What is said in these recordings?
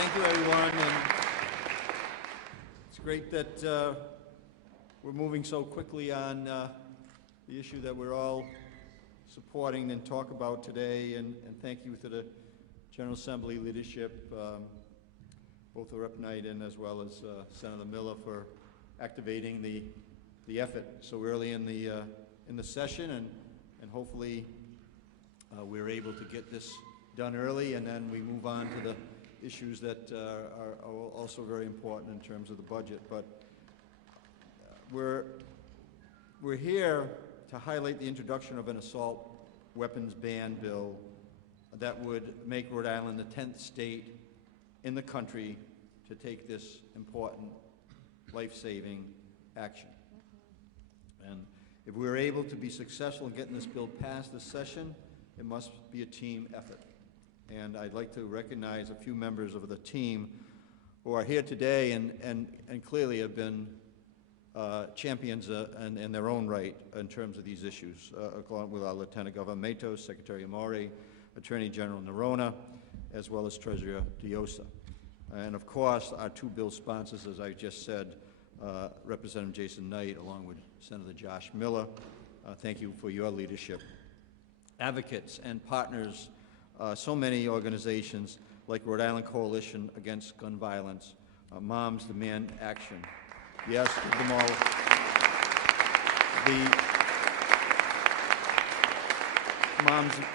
Thank you, everyone. And it's great that we're moving so quickly on the issue that we're all supporting and talk about today. And thank you to the General Assembly leadership, both Rep. Knight and as well as Senator Miller, for activating the effort so early in the session, and hopefully we're able to get this done early, and then we move on to the issues that are also very important in terms of the budget. But we're here to highlight the introduction of an assault weapons ban bill that would make Rhode Island the 10th state in the country to take this important life-saving action. And if we're able to be successful in getting this bill passed this session, it must be a team effort. And I'd like to recognize a few members of the team who are here today and clearly have been champions in their own right in terms of these issues, along with our Lieutenant Governor Matos, Secretary Amore, Attorney General Nerona, as well as Treasurer Diosa. And of course, our two bill sponsors, as I just said, Representative Jason Knight, along with Senator Josh Miller. Thank you for your leadership. Advocates and partners, so many organizations like Rhode Island Coalition Against Gun Violence, Moms Demand Action. Yes, give them all. The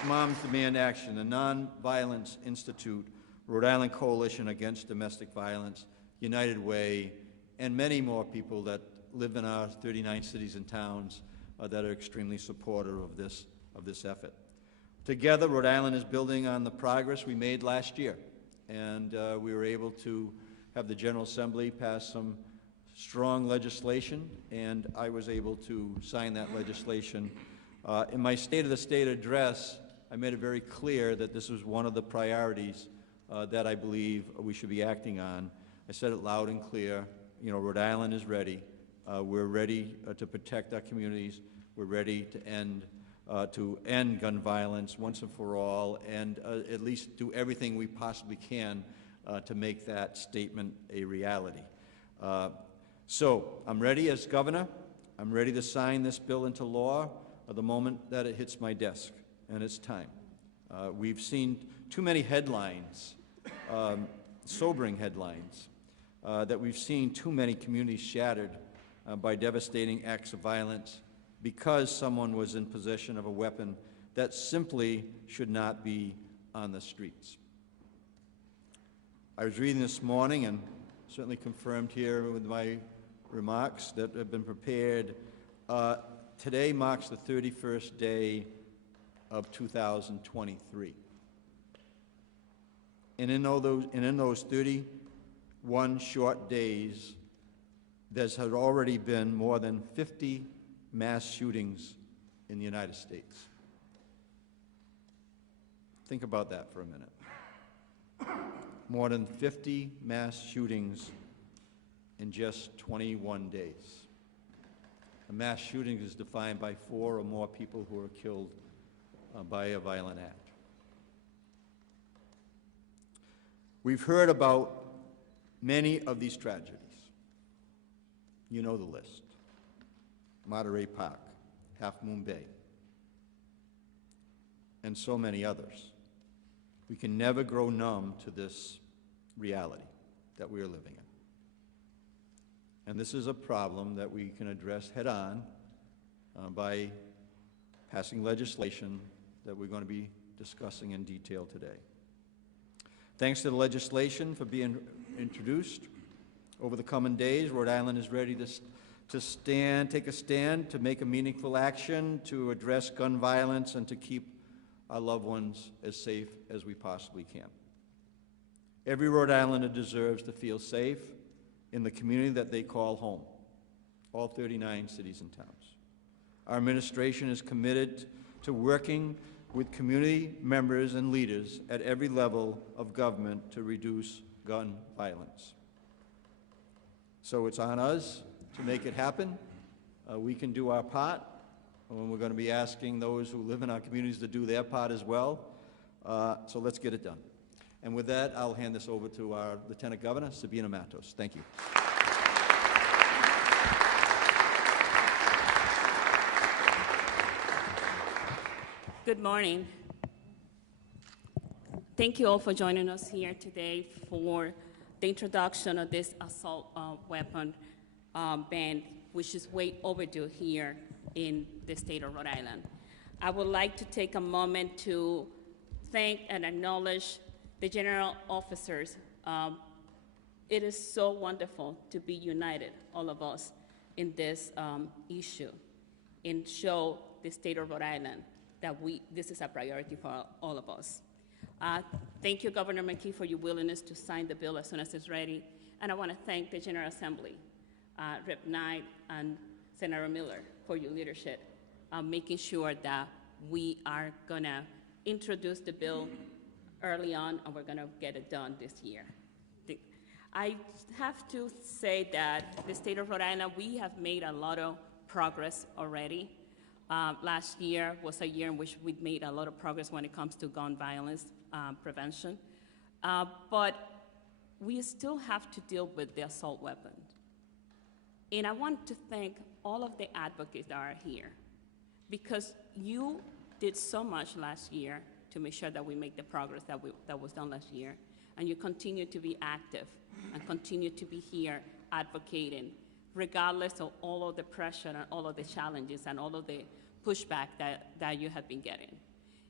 Moms Demand Action, the Nonviolence Institute, Rhode Island Coalition Against Domestic Violence, United Way, and many more people that live in our 39 cities and towns that are extremely supportive of this effort. Together, Rhode Island is building on the progress we made last year, and we were able to have the General Assembly pass some strong legislation, and I was able to sign that legislation. In my State of the State address, I made it very clear that this was one of the priorities that I believe we should be acting on. I said it loud and clear. You know, Rhode Island is ready. We're ready to protect our communities. We're ready to end gun violence once and for all, and at least do everything we possibly can to make that statement a reality. So I'm ready as governor. I'm ready to sign this bill into law the moment that it hits my desk, and it's time. We've seen too many headlines, sobering headlines, that we've seen too many communities shattered by devastating acts of violence because someone was in possession of a weapon that simply should not be on the streets. I was reading this morning, and certainly confirmed here with my remarks that have been prepared. Today marks the 31st day of 2023. And in those 31 short days, there had already been more than 50 mass shootings in the United States. Think about that for a minute. More than 50 mass shootings in just 21 days. A mass shooting is defined by 4 or more people who are killed by a violent act. We've heard about many of these tragedies. You know the list. Monterey Park, Half Moon Bay, and so many others. We can never grow numb to this reality that we are living in. And this is a problem that we can address head-on by passing legislation that we're going to be discussing in detail today. Thanks to the legislation for being introduced over the coming days, Rhode Island is ready to take a stand, to make a meaningful action, to address gun violence, and to keep our loved ones as safe as we possibly can. Every Rhode Islander deserves to feel safe in the community that they call home, all 39 cities and towns. Our administration is committed to working with community members and leaders at every level of government to reduce gun violence. So it's on us to make it happen. We can do our part, and we're going to be asking those who live in our communities to do their part as well. So let's get it done. And with that, I'll hand this over to our Lieutenant Governor, Sabina Matos. Thank you. Good morning. Thank you all for joining us here today for the introduction of this assault weapon ban, which is way overdue here in the state of Rhode Island. I would like to take a moment to thank and acknowledge the general officers. It is so wonderful to be united, all of us, in this issue, and show the state of Rhode Island that this is a priority for all of us. Thank you, Governor McKee, for your willingness to sign the bill as soon as it's ready. And I want to thank the General Assembly, Rep. Knight and Senator Miller, for your leadership, making sure that we are going to introduce the bill early on, and we're going to get it done this year. I have to say that the state of Rhode Island, we have made a lot of progress already. Last year was a year in which we made a lot of progress when it comes to gun violence prevention. But we still have to deal with the assault weapon. And I want to thank all of the advocates that are here, because you did so much last year to make sure that we make the progress that was done last year. And you continue to be active and continue to be here advocating, regardless of all of the pressure and all of the challenges and all of the pushback that you have been getting.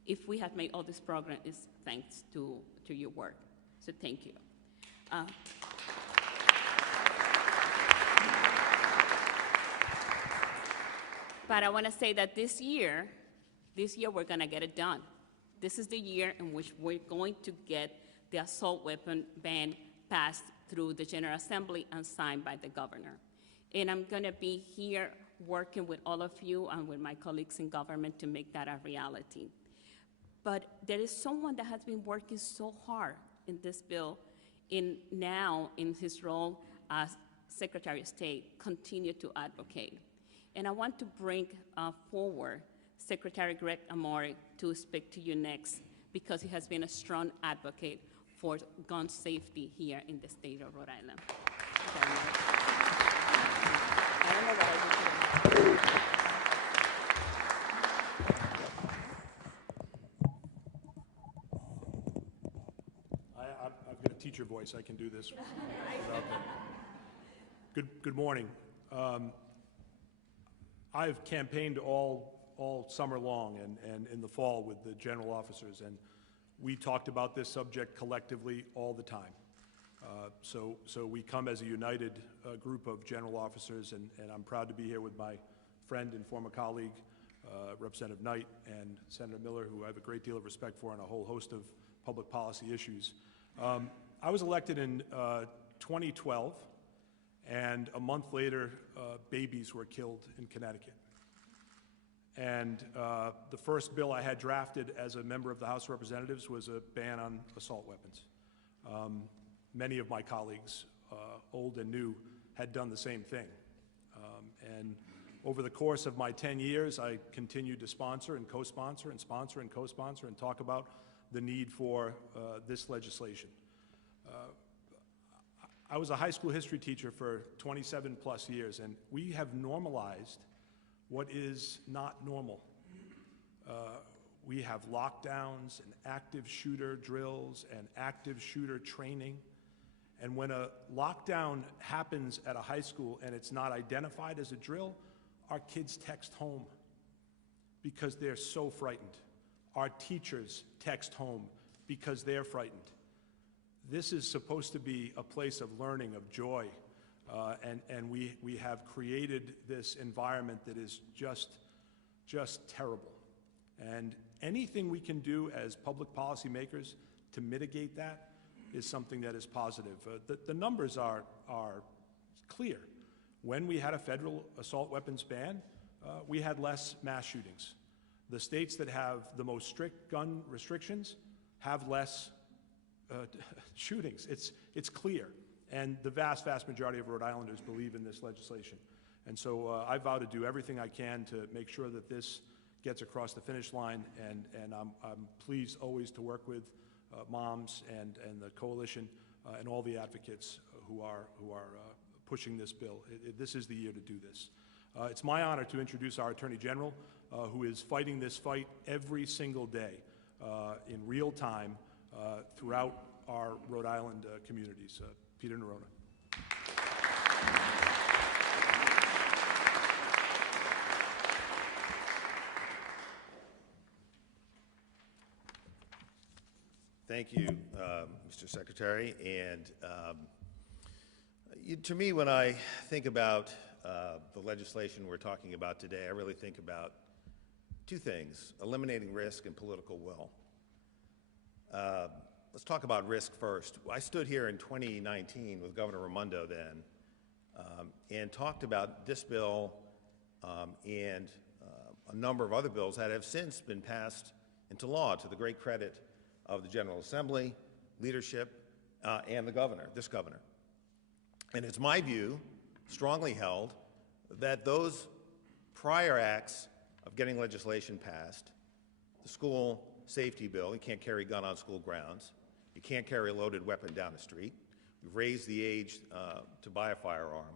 If we have made all this progress, it's thanks to your work. So thank you. But I want to say that this year we're going to get it done. This is the year in which we're going to get the assault weapon ban passed through the General Assembly and signed by the governor. And I'm going to be here working with all of you and with my colleagues in government to make that a reality. But there is someone that has been working so hard in this bill, now in his role as Secretary of State, continue to advocate. And I want to bring forward Secretary Greg Amore to speak to you next, because he has been a strong advocate for gun safety here in the state of Rhode Island. I don't know what I did today. I've got a teacher voice. I can do this without that. Good morning. I've campaigned all summer long and in the fall with the general officers, and we talked about this subject collectively all the time. So we come as a united group of general officers, and I'm proud to be here with my friend and former colleague, Representative Knight, and Senator Miller, who I have a great deal of respect for on a whole host of public policy issues. I was elected in 2012, and a month later, babies were killed in Connecticut. And the first bill I had drafted as a member of the House of Representatives was a ban on assault weapons. Many of my colleagues, old and new, had done the same thing. And over the course of my 10 years, I continued to sponsor and co-sponsor and sponsor and co-sponsor and talk about the need for this legislation. I was a high school history teacher for 27 plus years, and we have normalized what is not normal. We have lockdowns and active shooter drills and active shooter training. And when a lockdown happens at a high school and it's not identified as a drill, our kids text home because they're so frightened. Our teachers text home because they're frightened. This is supposed to be a place of learning, of joy, and we have created this environment that is just terrible. And anything we can do as public policy makers to mitigate that is something that is positive. The numbers are clear. When we had a federal assault weapons ban, we had less mass shootings. The states that have the most strict gun restrictions have less shootings. It's clear. And the vast majority of Rhode Islanders believe in this legislation. And so I vow to do everything I can to make sure that this gets across the finish line, and I'm pleased always to work with moms and the coalition and all the advocates who are pushing this bill. This is the year to do this. It's my honor to introduce our Attorney General, who is fighting this fight every single day in real time throughout our Rhode Island communities. Peter Nerona. Thank you, Mr. Secretary. And to me, when I think about the legislation we're talking about today, I really think about two things: eliminating risk and political will. Let's talk about risk first. I stood here in 2019 with Governor Raimondo then and talked about this bill and a number of other bills that have since been passed into law, to the great credit of the General Assembly, leadership, and the governor, this governor. And it's my view, strongly held, that those prior acts of getting legislation passed, the school safety bill, you can't carry a gun on school grounds, you can't carry a loaded weapon down the street, we've raised the age to buy a firearm,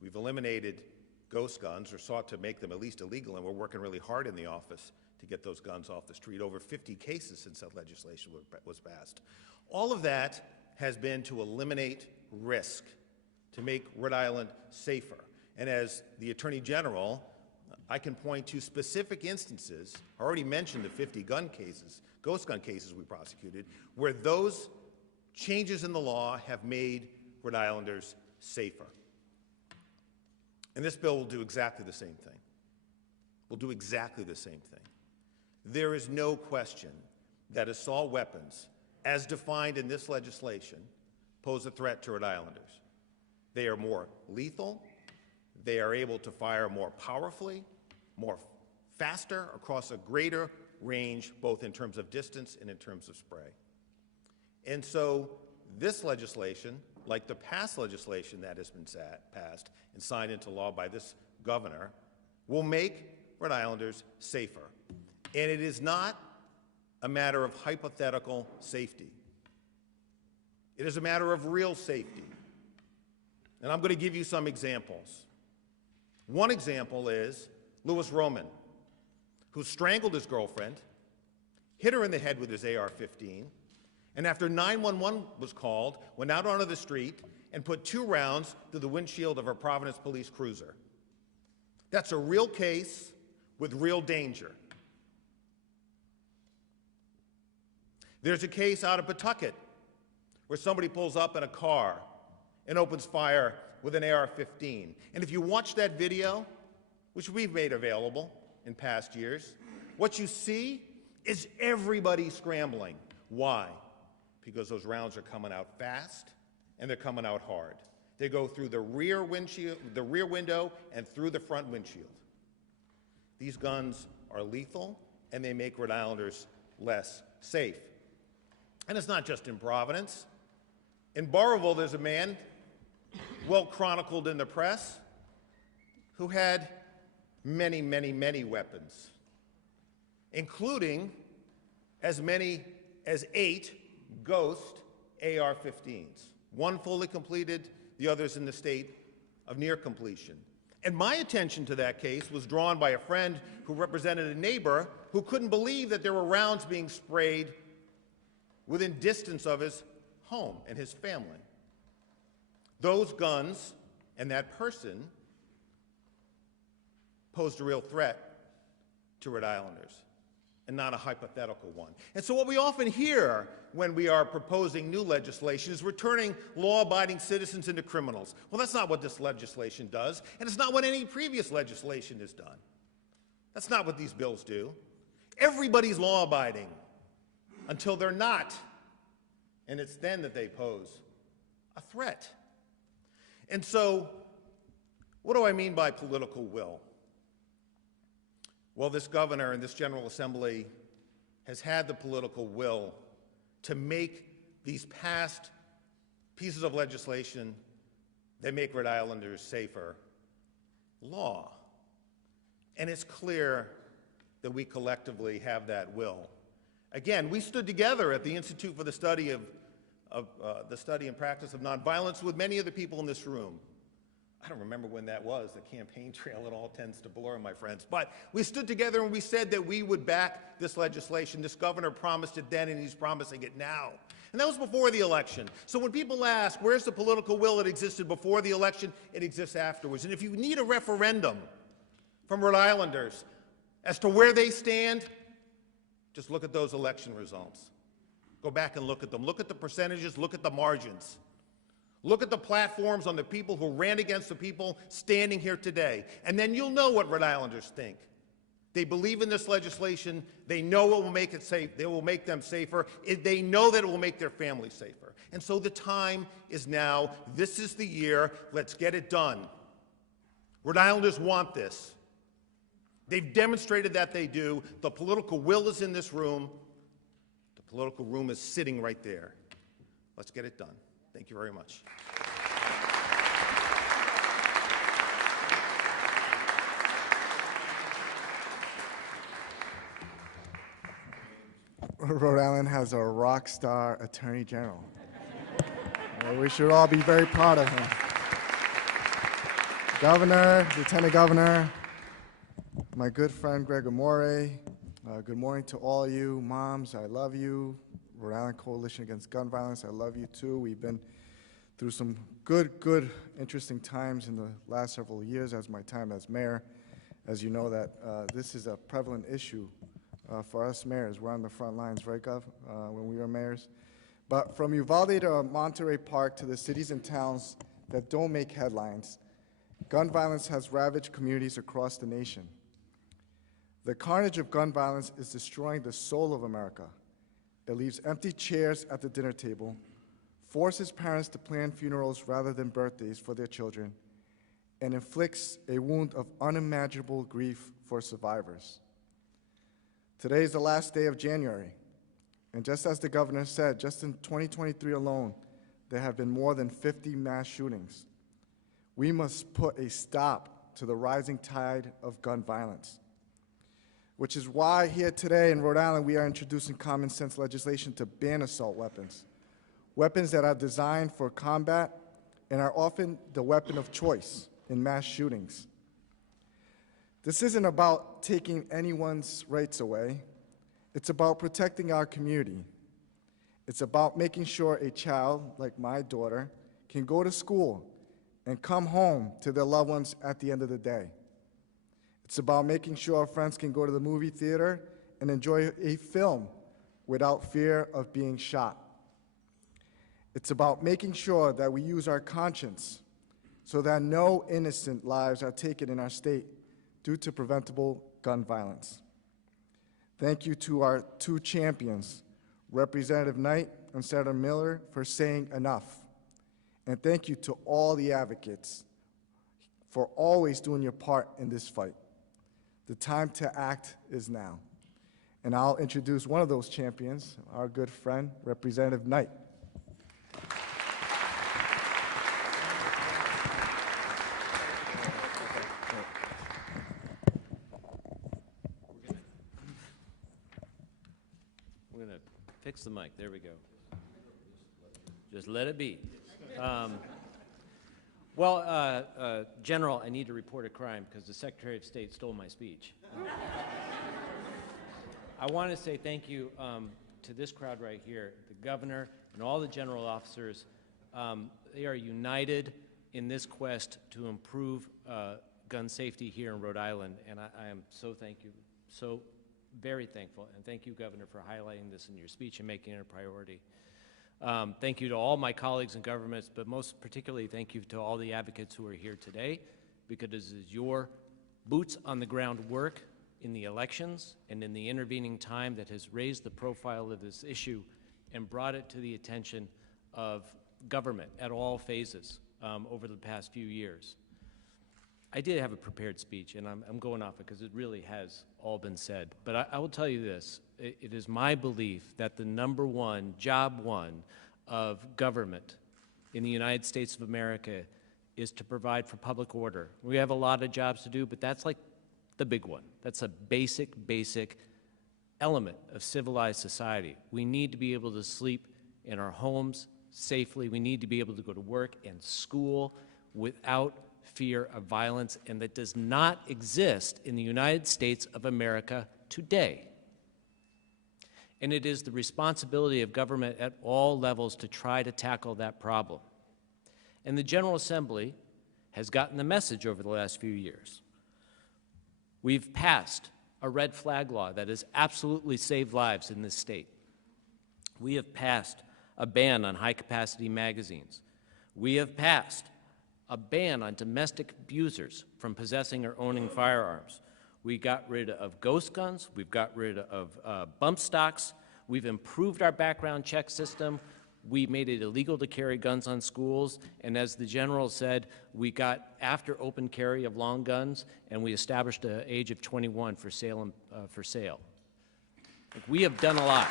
we've eliminated ghost guns, or sought to make them at least illegal, and we're working really hard in the office to get those guns off the street. Over 50 cases since that legislation was passed. All of that has been to eliminate risk, to make Rhode Island safer. And as the Attorney General, I can point to specific instances, I already mentioned the 50 gun cases, ghost gun cases we prosecuted, where those changes in the law have made Rhode Islanders safer. And this bill will do exactly the same thing. Will do exactly the same thing. There is no question that assault weapons, as defined in this legislation, pose a threat to Rhode Islanders. They are more lethal, they are able to fire more powerfully, more faster, across a greater range, both in terms of distance and in terms of spray. And so this legislation, like the past legislation that has been passed and signed into law by this governor, will make Rhode Islanders safer. And it is not a matter of hypothetical safety. It is a matter of real safety. And I'm going to give you some examples. One example is Louis Roman, who strangled his girlfriend, hit her in the head with his AR-15, and after 911 was called, went out onto the street and put 2 rounds through the windshield of a Providence police cruiser. That's a real case with real danger. There's a case out of Pawtucket where somebody pulls up in a car and opens fire with an AR-15. And if you watch that video, which we've made available in past years, what you see is everybody scrambling. Why? Because those rounds are coming out fast and they're coming out hard. They go through the rear windshield, the rear window, and through the front windshield. These guns are lethal and they make Rhode Islanders less safe. And it's not just in Providence. In Burrillville, there's a man, well chronicled in the press, who had many, many, many weapons, including as many as 8 ghost AR-15s. One fully completed, the others in the state of near completion. And my attention to that case was drawn by a friend who represented a neighbor who couldn't believe that there were rounds being sprayed within distance of his home and his family. Those guns and that person posed a real threat to Rhode Islanders, and not a hypothetical one. And so what we often hear when we are proposing new legislation is we're turning law-abiding citizens into criminals. Well, that's not what this legislation does, and it's not what any previous legislation has done. That's not what these bills do. Everybody's law-abiding until they're not, and it's then that they pose a threat. And so, what do I mean by political will? Well, this governor and this General Assembly has had the political will to make these past pieces of legislation that make Rhode Islanders safer law. And it's clear that we collectively have that will. Again, we stood together at the Institute for the Study the Study and Practice of Nonviolence with many of the people in this room. I don't remember when that was, the campaign trail, it all tends to blur, my friends. But we stood together and we said that we would back this legislation. This governor promised it then and he's promising it now. And that was before the election. So when people ask, where's the political will that existed before the election, it exists afterwards. And if you need a referendum from Rhode Islanders as to where they stand, just look at those election results. Go back and look at them. Look at the percentages, look at the margins. Look at the platforms on the people who ran against the people standing here today. And then you'll know what Rhode Islanders think. They believe in this legislation. They know it will make it safe. It will make them safer. They know that it will make their families safer. And so the time is now. This is the year. Let's get it done. Rhode Islanders want this. They've demonstrated that they do. The political will is in this room. The political room is sitting right there. Let's get it done. Thank you very much. Rhode Island has a rock star attorney general. We should all be very proud of him. Governor, Lieutenant Governor, my good friend Greg Amore, good morning to all of you. Moms, I love you. Rhode Island Coalition Against Gun Violence, I love you too. We've been through some good, interesting times in the last several years as my time as mayor. As you know that this is a prevalent issue for us mayors. We're on the front lines, right, Gov, when we were mayors? But from Uvalde to Monterey Park to the cities and towns that don't make headlines, gun violence has ravaged communities across the nation. The carnage of gun violence is destroying the soul of America. It leaves empty chairs at the dinner table, forces parents to plan funerals rather than birthdays for their children, and inflicts a wound of unimaginable grief for survivors. Today is the last day of January, and just as the governor said, just in 2023 alone, there have been more than 50 mass shootings. We must put a stop to the rising tide of gun violence, which is why here today in Rhode Island we are introducing common sense legislation to ban assault weapons, weapons that are designed for combat and are often the weapon of choice in mass shootings. This isn't about taking anyone's rights away. It's about protecting our community. It's about making sure a child, like my daughter, can go to school and come home to their loved ones at the end of the day. It's about making sure our friends can go to the movie theater and enjoy a film without fear of being shot. It's about making sure that we use our conscience so that no innocent lives are taken in our state due to preventable gun violence. Thank you to our two champions, Representative Knight and Senator Miller, for saying enough. And thank you to all the advocates for always doing your part in this fight. The time to act is now. And I'll introduce one of those champions, our good friend, Representative Knight. We're going to fix the mic. There we go. Just let it be. General, I need to report a crime because the Secretary of State stole my speech. I want to say thank you to this crowd right here, the governor and all the general officers. They are united in this quest to improve gun safety here in Rhode Island, and I am so very thankful, and thank you, Governor, for highlighting this in your speech and making it a priority. Thank you to all my colleagues in governments, but most particularly thank you to all the advocates who are here today, because this is your boots on the ground work in the elections and in the intervening time that has raised the profile of this issue and brought it to the attention of government at all phases over the past few years. I did have a prepared speech, and I'm going off it because it really has all been said. But I will tell you this. It is my belief that the number one, job one of government in the United States of America is to provide for public order. We have a lot of jobs to do, but that's like the big one. That's a basic element of civilized society. We need to be able to sleep in our homes safely. We need to be able to go to work and school without fear of violence, and that does not exist in the United States of America today. And it is the responsibility of government at all levels to try to tackle that problem. And the General Assembly has gotten the message over the last few years. We've passed a red flag law that has absolutely saved lives in this state. We have passed a ban on high-capacity magazines. We have passed a ban on domestic abusers from possessing or owning firearms. We got rid of ghost guns. We've got rid of bump stocks. We've improved our background check system. We made it illegal to carry guns on schools. And as the general said, we got after open carry of long guns, and we established an age of 21 for sale. Like, we have done a lot.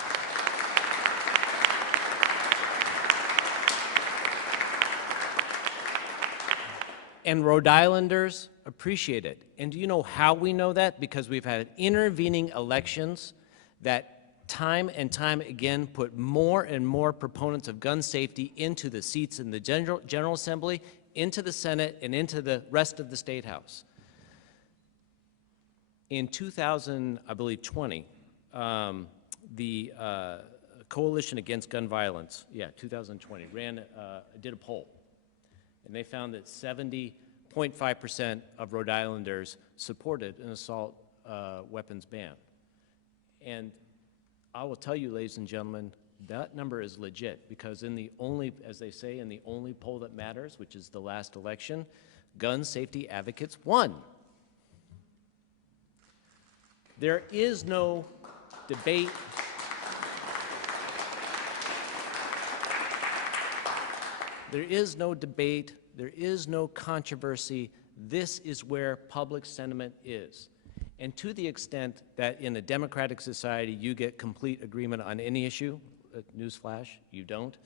And Rhode Islanders appreciate it. And do you know how we know that? Because we've had intervening elections that time and time again put more and more proponents of gun safety into the seats in the General Assembly, into the Senate, and into the rest of the State House. In 2020, the Coalition Against Gun Violence, 2020, did a poll. And they found that 70.5% of Rhode Islanders supported an assault weapons ban. And I will tell you, ladies and gentlemen, that number is legit, because in the only, as they say, in the only poll that matters, which is the last election, gun safety advocates won. There is no debate. There is no debate, there is no controversy. This is where public sentiment is. And to the extent that in a democratic society you get complete agreement on any issue, newsflash, you don't,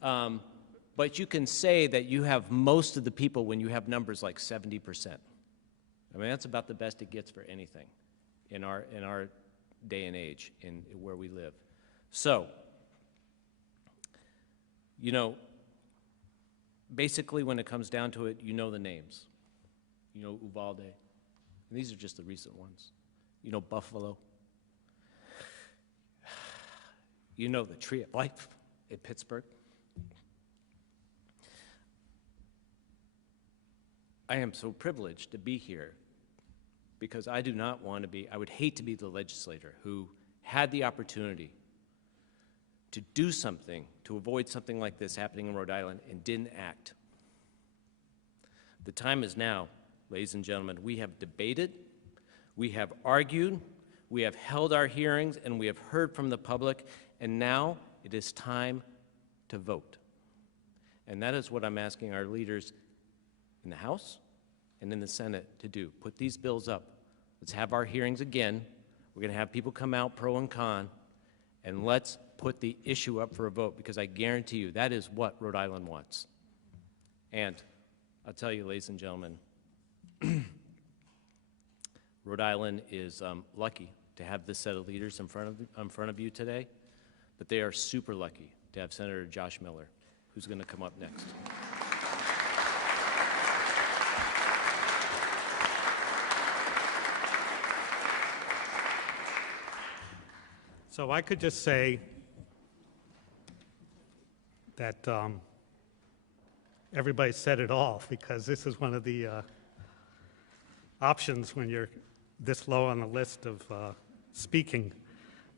but you can say that you have most of the people when you have numbers like 70%. I mean, that's about the best it gets for anything in our day and age in where we live. So, you know, basically, when it comes down to it, you know the names. You know Uvalde. And these are just the recent ones. You know Buffalo. You know the Tree of Life in Pittsburgh. I am so privileged to be here because I do not want to be, I would hate to be the legislator who had the opportunity to do something to avoid something like this happening in Rhode Island and didn't act. The time is now, ladies and gentlemen. We have debated, we have argued, we have held our hearings, and we have heard from the public, and now it is time to vote. And that is what I'm asking our leaders in the House and in the Senate to do. Put these bills up. Let's have our hearings again. We're going to have people come out pro and con, and let's put the issue up for a vote, because I guarantee you that is what Rhode Island wants. And I'll tell you, ladies and gentlemen, Rhode Island is lucky to have this set of leaders in front of you today, but they are super lucky to have Senator Josh Miller, who's going to come up next. So I could just say that everybody said it all, because this is one of the options when you're this low on the list of speaking.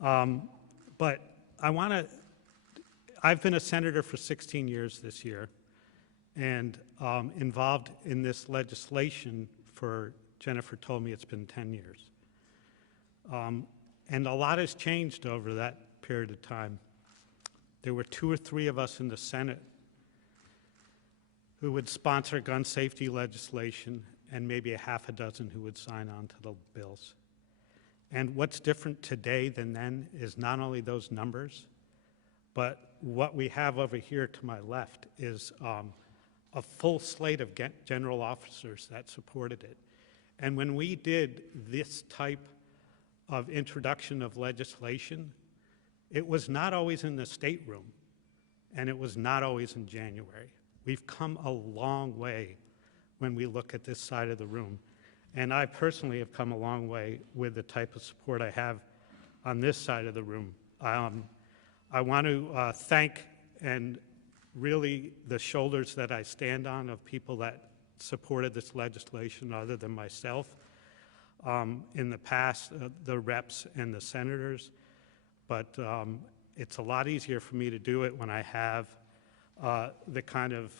But I've been a senator for 16 years this year, and involved in this legislation for, Jennifer told me it's been 10 years. And a lot has changed over that period of time. There were 2 or 3 of us in the Senate who would sponsor gun safety legislation, and maybe a half a dozen who would sign on to the bills. And what's different today than then is not only those numbers, but what we have over here to my left is a full slate of general officers that supported it. And when we did this type of introduction of legislation, it was not always in the state room, and it was not always in January. We've come a long way when we look at this side of the room. And I personally have come a long way with the type of support I have on this side of the room. I want to thank, and really the shoulders that I stand on of people that supported this legislation other than myself in the past, the reps and the senators. But it's a lot easier for me to do it when I have the kind of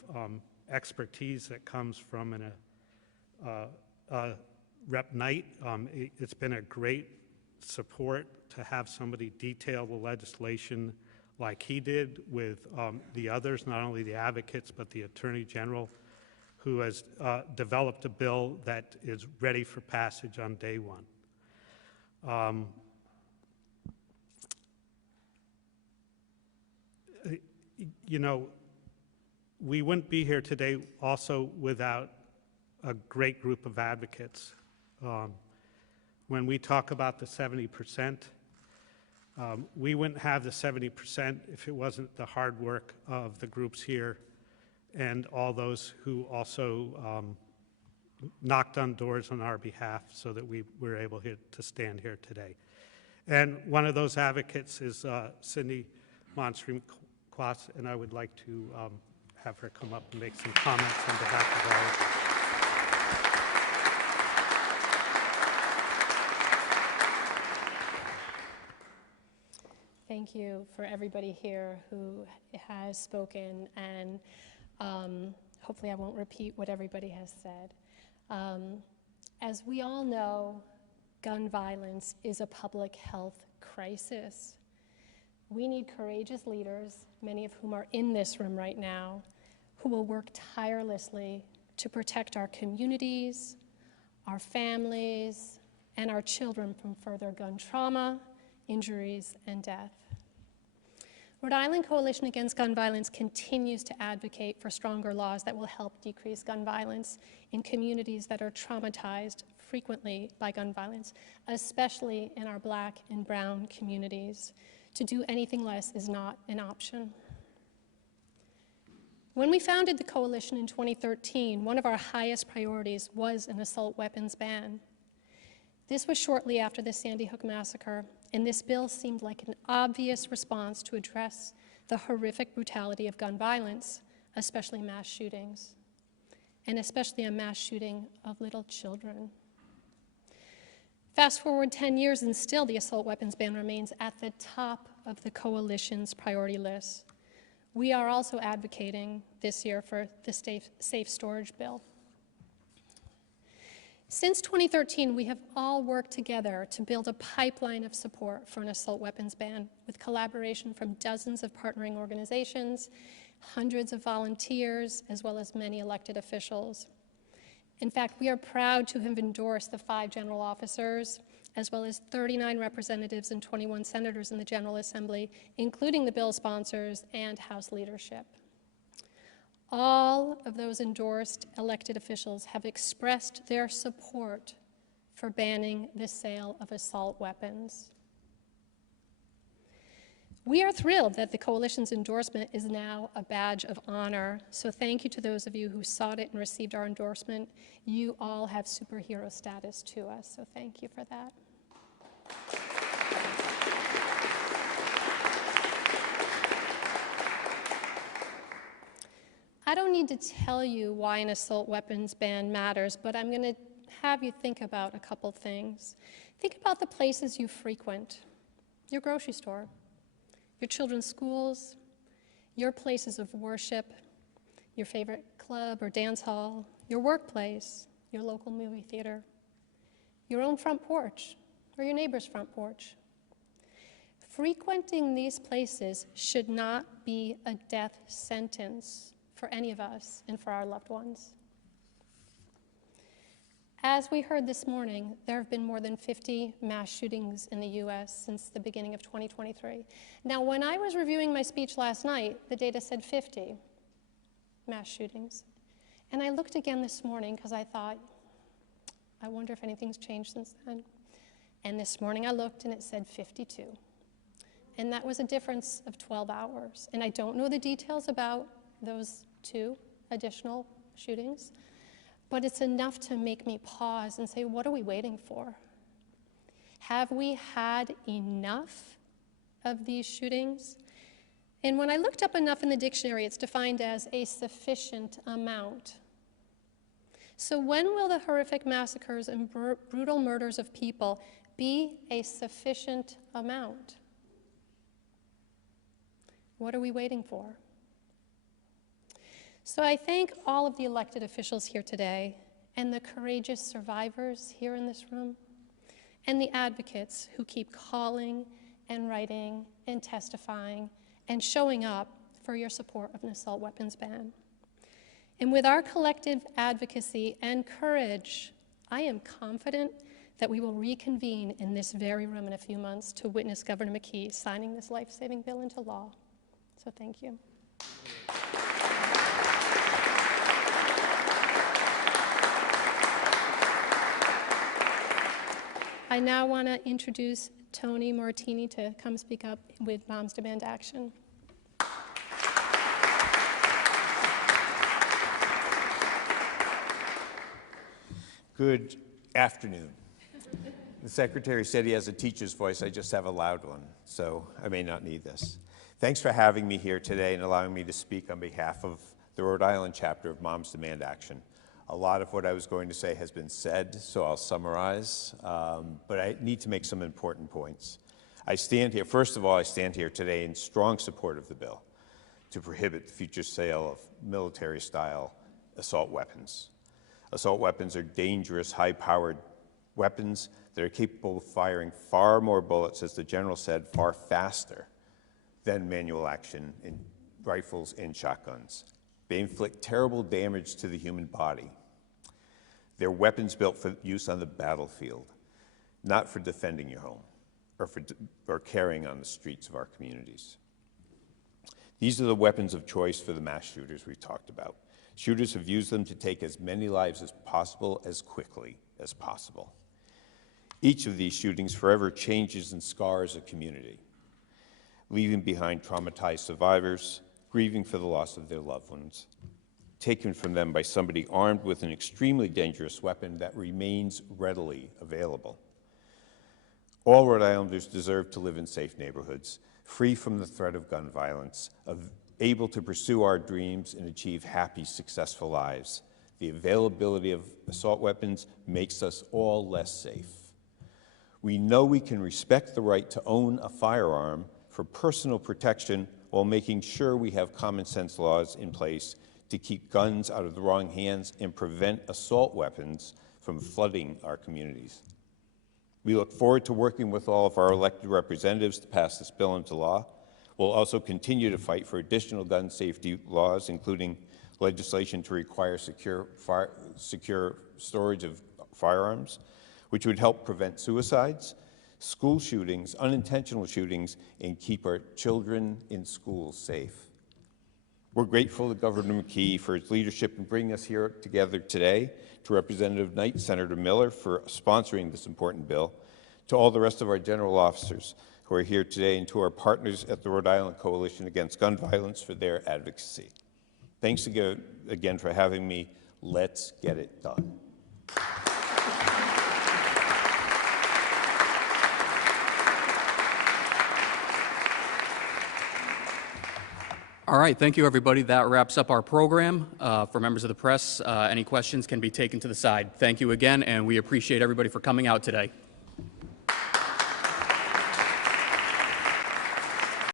expertise that comes from Rep Knight. It's been a great support to have somebody detail the legislation like he did with the others, not only the advocates, but the Attorney General, who has developed a bill that is ready for passage on day one. You know, we wouldn't be here today also without a great group of advocates. When we talk about the 70%, we wouldn't have the 70% if it wasn't the hard work of the groups here and all those who also knocked on doors on our behalf so that we were able to stand here today. And one of those advocates is Cindy Monstream-Quast, and I would like to have her come up and make some comments on behalf of all of us. Thank you for everybody here who has spoken, and hopefully I won't repeat what everybody has said. As we all know, gun violence is a public health crisis. We need courageous leaders, many of whom are in this room right now, who will work tirelessly to protect our communities, our families, and our children from further gun trauma, injuries, and death. Rhode Island Coalition Against Gun Violence continues to advocate for stronger laws that will help decrease gun violence in communities that are traumatized frequently by gun violence, especially in our Black and brown communities. To do anything less is not an option. When we founded the coalition in 2013, one of our highest priorities was an assault weapons ban. This was shortly after the Sandy Hook massacre, and this bill seemed like an obvious response to address the horrific brutality of gun violence, especially mass shootings, and especially a mass shooting of little children. Fast forward 10 years, and still the assault weapons ban remains at the top of the coalition's priority list. We are also advocating this year for the safe storage bill. Since 2013, we have all worked together to build a pipeline of support for an assault weapons ban, with collaboration from dozens of partnering organizations, hundreds of volunteers, as well as many elected officials. In fact, we are proud to have endorsed the 5 general officers, as well as 39 representatives and 21 senators in the General Assembly, including the bill sponsors and House leadership. All of those endorsed elected officials have expressed their support for banning the sale of assault weapons. We are thrilled that the coalition's endorsement is now a badge of honor, so thank you to those of you who sought it and received our endorsement. You all have superhero status to us, so thank you for that. I don't need to tell you why an assault weapons ban matters, but I'm going to have you think about a couple things. Think about the places you frequent, your grocery store, your children's schools, your places of worship, your favorite club or dance hall, your workplace, your local movie theater, your own front porch, or your neighbor's front porch. Frequenting these places should not be a death sentence for any of us and for our loved ones. As we heard this morning, there have been more than 50 mass shootings in the U.S. since the beginning of 2023. Now, when I was reviewing my speech last night, the data said 50 mass shootings. And I looked again this morning because I thought, I wonder if anything's changed since then. And this morning I looked and it said 52. And that was a difference of 12 hours. And I don't know the details about those 2 additional shootings, but it's enough to make me pause and say, what are we waiting for? Have we had enough of these shootings? And when I looked up enough in the dictionary, it's defined as a sufficient amount. So when will the horrific massacres and brutal murders of people be a sufficient amount? What are we waiting for? So I thank all of the elected officials here today and the courageous survivors here in this room and the advocates who keep calling and writing and testifying and showing up for your support of an assault weapons ban. And with our collective advocacy and courage, I am confident that we will reconvene in this very room in a few months to witness Governor McKee signing this life-saving bill into law. So thank you. I now want to introduce Tony Martini to come speak up with Moms Demand Action. Good afternoon. The Secretary said he has a teacher's voice. I just have a loud one, so I may not need this. Thanks for having me here today and allowing me to speak on behalf of the Rhode Island chapter of Moms Demand Action. A lot of what I was going to say has been said, so I'll summarize, but I need to make some important points. I stand here, first of all, I stand here today in strong support of the bill to prohibit the future sale of military-style assault weapons. Assault weapons are dangerous, high-powered weapons that are capable of firing far more bullets, as the General said, far faster than manual action in rifles and shotguns. They inflict terrible damage to the human body. They're weapons built for use on the battlefield, not for defending your home or carrying on the streets of our communities. These are the weapons of choice for the mass shooters we've talked about. Shooters have used them to take as many lives as possible, as quickly as possible. Each of these shootings forever changes and scars a community, leaving behind traumatized survivors, grieving for the loss of their loved ones, taken from them by somebody armed with an extremely dangerous weapon that remains readily available. All Rhode Islanders deserve to live in safe neighborhoods, free from the threat of gun violence, able to pursue our dreams and achieve happy, successful lives. The availability of assault weapons makes us all less safe. We know we can respect the right to own a firearm for personal protection while making sure we have common sense laws in place to keep guns out of the wrong hands and prevent assault weapons from flooding our communities. We look forward to working with all of our elected representatives to pass this bill into law. We'll also continue to fight for additional gun safety laws, including legislation to require secure storage of firearms, which would help prevent suicides, school shootings, unintentional shootings, and keep our children in schools safe. We're grateful to Governor McKee for his leadership in bringing us here together today, to Representative Knight, Senator Miller for sponsoring this important bill, to all the rest of our general officers who are here today, and to our partners at the Rhode Island Coalition Against Gun Violence for their advocacy. Thanks again for having me. Let's get it done. All right, thank you, everybody. That wraps up our program. For members of the press, any questions can be taken to the side. Thank you again, and we appreciate everybody for coming out today.